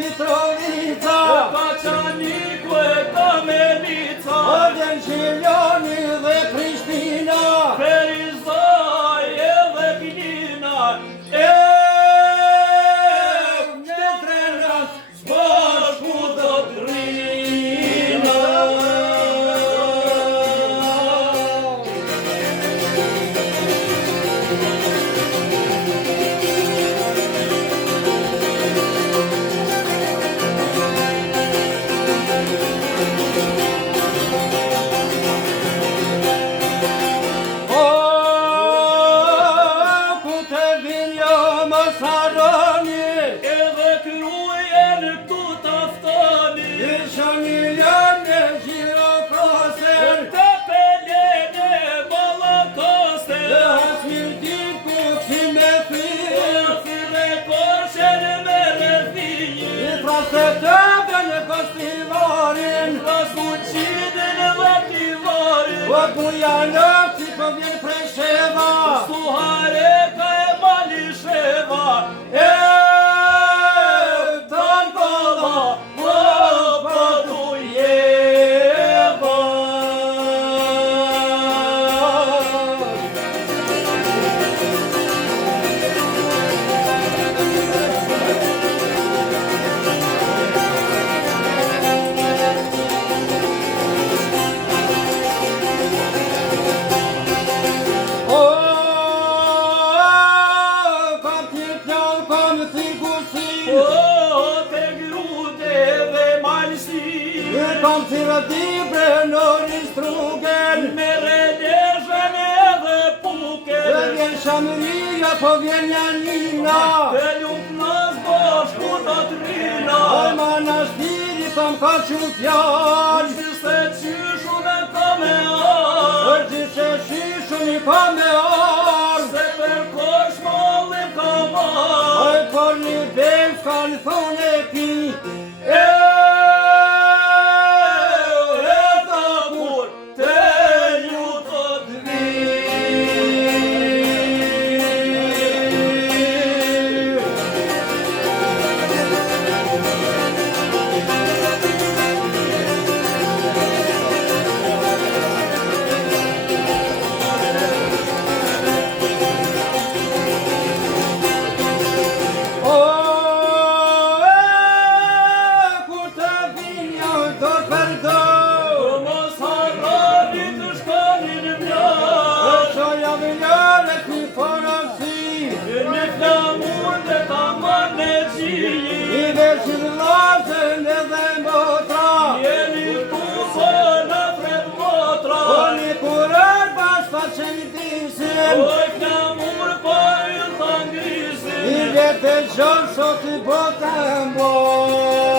Mitrovica, Kaçaniku e Kamenița, Odën Shqiljoni dhe Prishtina, Perizaj edhe Knina, në trenat zbashku do t'rina. edhe krujen këtu taftani, të pelene Balakaste, fire koshen me rëfinjë, rasuqinin dhe kivarin, Suhareka e Malisheva, Tankola, Padujeva. Te grude dhe malsi, Kam thira dibre në ristrugen, me redeshen edhe puken, vjen shamëria po vjen Janina, te luknas bashku të trina, mana shtiri kam ka që fjall, se qyshun e ka me ar, gjithë shishun i ka me ar, se për kosh mallim ka mar, por një bem s'kan thonë e pi, ta kur te ju të dvi. kur të vinja do përdo, Mos harroni të shkonin mjaft, shoja vëllare t'i forasi, në flamur dhe ta marrë i gjiji, veshin lazën edhe motra, jeni tu në fred motra, Oni kurar bash faqen disin, oj flamur për të ngrisin, i vete gjonë sot i botën bo.